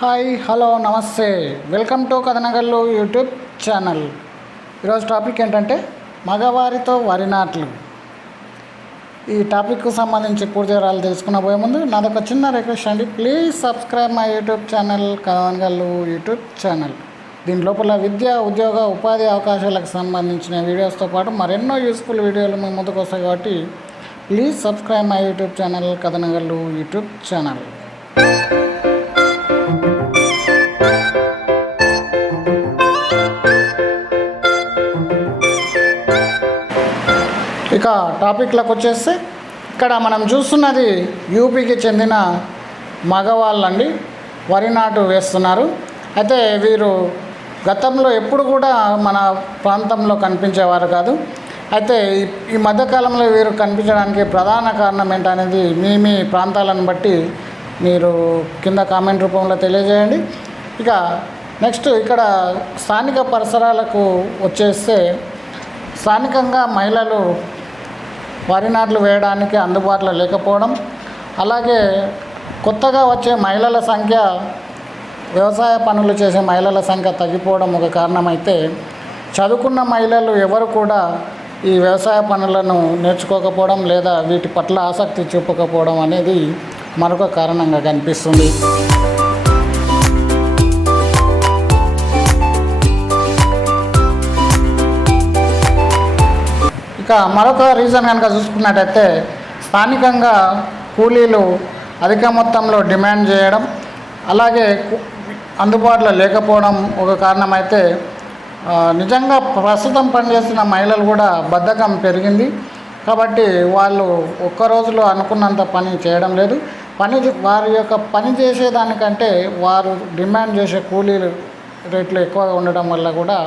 Hi hello namaste. Welcome to Kathanagallu YouTube channel. ఈరోజు topic ఏంటంటే మగవారితో వరి నాట్లు ఈ టాపిక్కు సంబంధించి పూర్తి వివరాలు తెలుసుకున్న పోయే ముందు నాదొక చిన్న రిక్వెస్ట్ అండి. Please subscribe my YouTube channel Kathanagallu YouTube channel. దీని లోపల విద్య ఉద్యోగ ఉపాధి అవకాశాలకు సంబంధించిన వీడియోస్తో పాటు మరెన్నో యూస్ఫుల్ వీడియోలు మీ ముందుకు వస్తాయి కాబట్టి please subscribe my YouTube channel Kathanagallu YouTube channel. ఇక టాపిక్లకు వచ్చేస్తే ఇక్కడ మనం చూస్తున్నది యూపీకి చెందిన మగవాళ్ళండి. వరి నాటు వేస్తున్నారు. అయితే వీరు గతంలో ఎప్పుడు కూడా మన ప్రాంతంలో కనిపించేవారు కాదు. అయితే ఈ- ఈ మధ్యకాలంలో వీరు కనిపించడానికి ప్రధాన కారణం ఏంటనేది మీ మీ ప్రాంతాలను బట్టి మీరు కింద కామెంట్ రూపంలో తెలియజేయండి. ఇక నెక్స్ట్ ఇక్కడ స్థానిక పరిసరాలకు వచ్చేస్తే స్థానికంగా మహిళలు వరి నాట్లు వేయడానికి అందుబాటులో లేకపోవడం అలాగే కొత్తగా వచ్చే మహిళల సంఖ్య వ్యవసాయ పనులు చేసే మహిళల సంఖ్య తగ్గిపోవడం ఒక కారణమైతే చదువుకున్న మహిళలు ఎవరు కూడా ఈ వ్యవసాయ పనులను నేర్చుకోకపోవడం లేదా వీటి పట్ల ఆసక్తి చూపకపోవడం అనేది మరొక కారణంగా కనిపిస్తుంది. ఇంకా మరొక రీజన్ కనుక చూసుకున్నట్టయితే స్థానికంగా కూలీలు అధిక మొత్తంలో డిమాండ్ చేయడం అలాగే అందుబాటులో లేకపోవడం ఒక కారణమైతే అయితే నిజంగా ప్రస్తుతం పనిచేస్తున్న మహిళలు కూడా బద్ధకం పెరిగింది. కాబట్టి వాళ్ళు ఒక్క రోజులో అనుకున్నంత పని చేయడం లేదు. పని వారి యొక్క పని చేసేదానికంటే వారు డిమాండ్ చేసే కూలీలు రేట్లు ఎక్కువగా ఉండడం వల్ల కూడా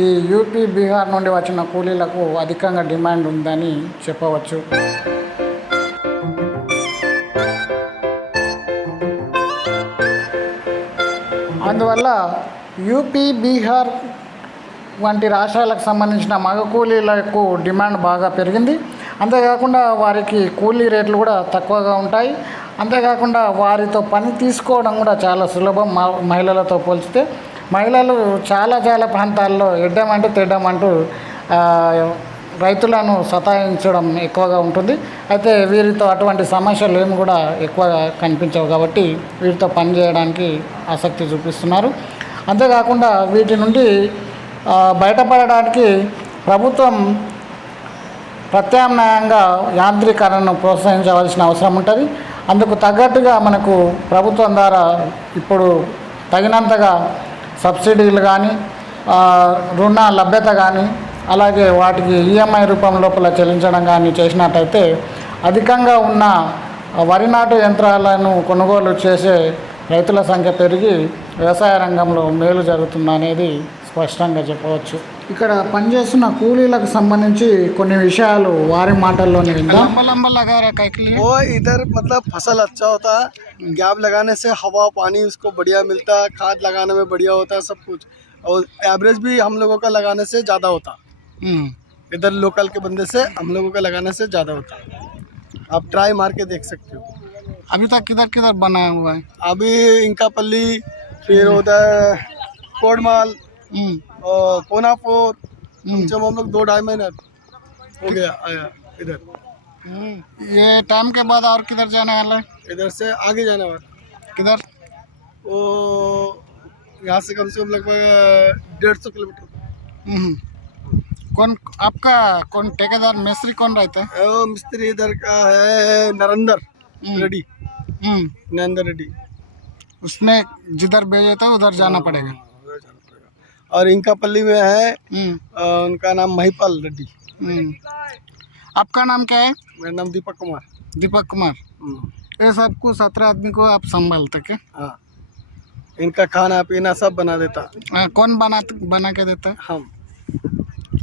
ఈ యూపీ బీహార్ నుండి వచ్చిన కూలీలకు అధికంగా డిమాండ్ ఉందని చెప్పవచ్చు. అందువల్ల యూపీ బీహార్ వంటి రాష్ట్రాలకు సంబంధించిన మగ కూలీలకు డిమాండ్ బాగా పెరిగింది. అంతేకాకుండా వారికి కూలీ రేట్లు కూడా తక్కువగా ఉంటాయి. అంతేకాకుండా వారితో పని తీసుకోవడం కూడా చాలా సులభం మహిళలతో పోల్చితే. మహిళలు చాలా చాలా ప్రాంతాల్లో ఎడ్డమంటూ తెడ్డమంటూ రైతులను సతాయించడం ఎక్కువగా ఉంటుంది. అయితే వీరితో అటువంటి సమస్యలు ఏమి కూడా ఎక్కువగా కనిపించవు కాబట్టి వీరితో పని చేయడానికి ఆసక్తి చూపిస్తున్నారు. అంతేకాకుండా వీటి నుండి బయటపడడానికి ప్రభుత్వం ప్రత్యామ్నాయంగా యాంత్రీకరణను ప్రోత్సహించవలసిన అవసరం ఉంటుంది. అందుకు తగ్గట్టుగా మనకు ప్రభుత్వం ద్వారా ఇప్పుడు తగినంతగా సబ్సిడీలు కానీ రుణ లభ్యత కానీ అలాగే వాటికి ఈఎంఐ రూపం లోపల చెల్లించడం కానీ చేసినట్టయితే అధికంగా ఉన్న వరి నాటు యంత్రాలను కొనుగోలు చేసే రైతుల సంఖ్య పెరిగి వ్యవసాయ రంగంలో మేలు జరుగుతుందనేది స్పష్టంగా చెప్పవచ్చు. ఇక్కడ పనిచేస్తున్న కూలీలకు సంబంధించి కొన్ని విషయాలు వారి మాటల్లోనే విందాం वो इधर मतलब फसल अच्छा होता है गैप लगाने से हवा पानी उसको बढ़िया मिलता है खाद लगाने में बढ़िया होता है सब कुछ और एवरेज भी हम लोगों का लगाने से ज़्यादा होता इधर लोकल के बंदे से हम लोगों का लगाने से ज़्यादा होता है आप ट्राई मार के देख सकते हो अभी तक किधर किधर बना हुआ है अभी इंकापल्ली फिर उधर कोडमाल कम से कम हम लोग दो ढाई महीने हो गया आया इधर. ये टाइम के बाद और किधर जाने वाला है? इधर से आगे जाने वाला। किधर? वो यहाँ से कम से कम लगभग डेढ़ सौ किलोमीटर। हम्म। कौन आपका कौन ठेकेदार मिस्त्री कौन रहता है? वो मिस्त्री इधर का है नरेंद्र रेड्डी। हम्म। नरेंद्र रेड्डी। उसमें जिधर भेजे तो उधर जाना उधर जाना पड़ेगा। और इनका पल्ली में है हम्म, उनका नाम महिपाल रेड्डी। हम्म। आपका नाम क्या है? मेरा नाम दीपक कुमार। दीपक कुमार। हम्म, ये सबको सत्रह आदमी को आप संभालते क्या? हाँ। इनका खाना पीना सब बना देता। हाँ, कौन बना बना के देता? है हम।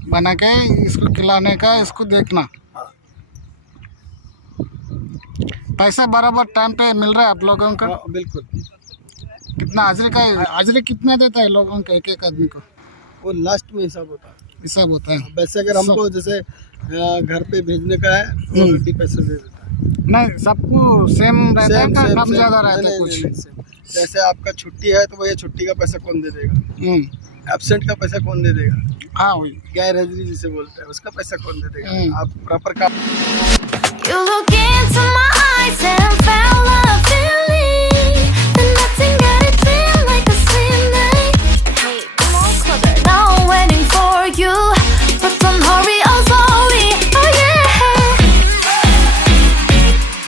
बना के इसको खिलाने का इसको देखना। हाँ। पैसा बराबर टाइम पे मिल रहा है आप लोगों का? हाँ बिल्कुल। कितना हाजिरी का हाजिरी कितना देता है लोगों का एक एक आदमी को? वो लास्ट में हिसाब होता है। हिसाब होता है। वैसे अगर हमको जैसे घर पे भेजने का है तो हम्म। फिफ्टी पैसे दे देता है। नहीं सबको सेम रहता है का? कम ज़्यादा रहता है कुछ? जैसे आपका छुट्टी है तो भैया छुट्टी का पैसा कौन दे देगा? हम्म। एबसेंट का पैसा कौन दे देगा? हाँ वही। गैर हाजिरी जिसे बोलते हैं उसका पैसा कौन दे देगा? हम्म। आप प्रॉपर काम